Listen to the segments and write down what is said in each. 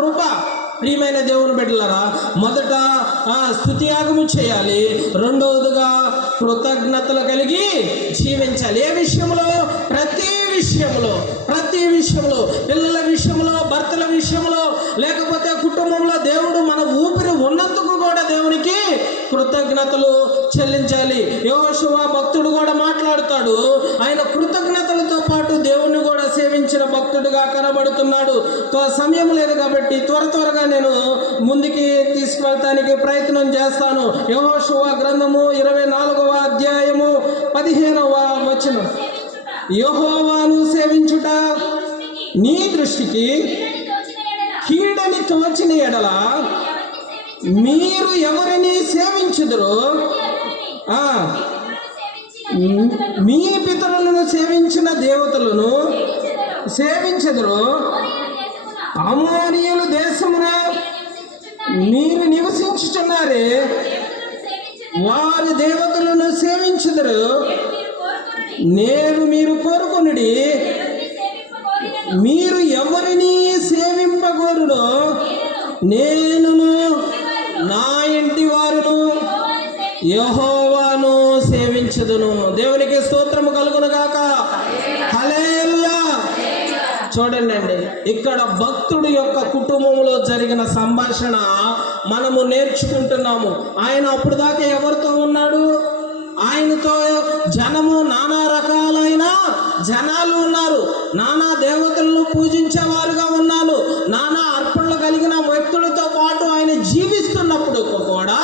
కృప. ప్రియమైన దేవుని బిడ్డలారా, మొదట స్తుతియాగము చేయాలి, రెండవదిగా కృతజ్ఞతలు కలిగి జీవించాలి. ఏ విషయంలో? ప్రతి విషయంలో, పిల్లల విషయంలో, భర్తల విషయంలో, లేకపోతే కుటుంబంలో దేవుడు మన ఊపిరి ఉన్నందుకు కూడా దేవునికి కృతజ్ఞతలు చెల్లించాలి. యెహోషువ భక్తుడు కూడా మాట్లాడుతాడు. ఆయన కృతజ్ఞతలతో పాటు దేవుణ్ణి కూడా సేవించిన భక్తుడిగా కనబడుతున్నాడు. సమయం లేదు కాబట్టి త్వరగా నేను ముందుకి తీసుకువెళ్తానికి ప్రయత్నం చేస్తాను. యెహోషువ గ్రంథము 24వ అధ్యాయము 15వ వచనం. యెహోవాను సేవించుట నీ దృష్టికి కీడని తోచిన ఎడల మీరు ఎవరిని సేవించుదురో, మీ పితరులను సేవించిన దేవతలను సేవించెదరు. అమోరీయుల దేశమున మీరు నివసించుచున్నారే, వారి దేవతలను సేవించుదురు. నేను మీరు కోరుకొనుడి, మీరు ఎవరిని సేవింపగోరునో నేనును నా ఇంటి వారును యెహోవాను సేవించుదును. దేవునికి స్తోత్రము కలుగును గాక. హల్లెలూయా. చూడండి అండి, ఇక్కడ భక్తుడి యొక్క కుటుంబంలో జరిగిన సంభాషణ మనము నేర్చుకుంటున్నాము. ఆయన అప్పుడు దాకా ఎవరితో ఉన్నాడు? ఆయనతో జనము, నానా రకాలైన జనాలు ఉన్నారు, నానా దేవతలను పూజించేవారుగా ఉన్నారు, నానా అర్పణలు కలిగిన వ్యక్తులతో పాటు ఆయన జీవిస్తున్నప్పుడు కూడా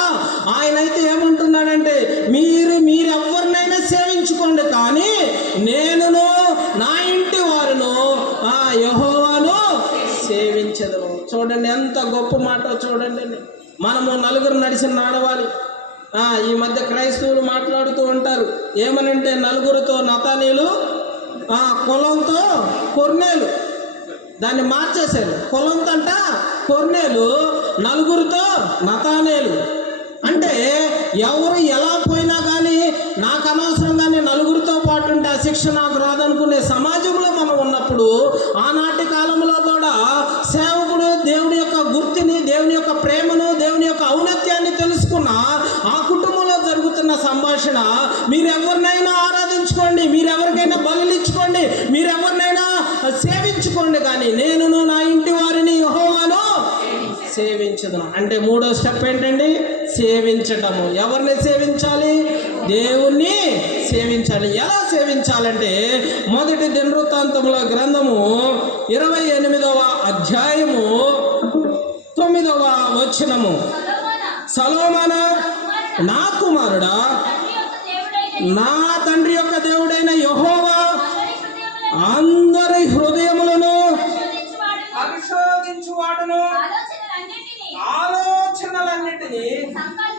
ఆయనైతే ఏమంటున్నాడంటే, మీరెవరినైనా సేవించుకోండి, కానీ నేనును నా ఇంటి వారును యెహోవాను సేవించెదను. చూడండి ఎంత గొప్ప మాట. చూడండి, మనము నలుగురు నడిచి నడవాలి. ఈ మధ్య క్రైస్తవులు మాట్లాడుతూ ఉంటారు ఏమనంటే, నలుగురితో నతానీలు, కులంతో కొర్నేలు. దాన్ని మార్చేశారు. కులంతో అంట కొర్నేలు, నలుగురితో నతానేలు. అంటే ఎవరు ఎలా పోయినా కానీ నాకు అనవసరం, కానీ నలుగురితో పాటు ఉంటే ఆ శిక్ష నాకు రాదనుకునే సమాజంలో మనం ఉన్నప్పుడు, ఆనాటి కాలంలో కూడా సేవకుడు దేవుని యొక్క గుర్తుని, దేవుని యొక్క ప్రేమను, దేవుని యొక్క ఔన్నత్యాన్ని తెలుసుకున్న ఆ కుటుంబంలో జరుగుతున్న సంభాషణ, మీరెవరినైనా ఆరాధించుకోండి, మీరెవరికైనా బలులిచ్చుకోండి, మీరెవరినైనా సేవించుకోండి, కానీ నేనును నా ఇంటి వారిని యెహోవాను సేవించదును. అంటే మూడో స్టెప్ ఏంటండి? సేవించటము. ఎవరిని సేవించాలి? దేవుణ్ణి సేవించాలి. ఎలా సేవించాలంటే, మొదటి దినవృత్తాంతముల గ్రంథము 28వ అధ్యాయము 9వ వచనము. సొలొమోనా, నా కుమారుడా, నా తండ్రి యొక్క దేవుడు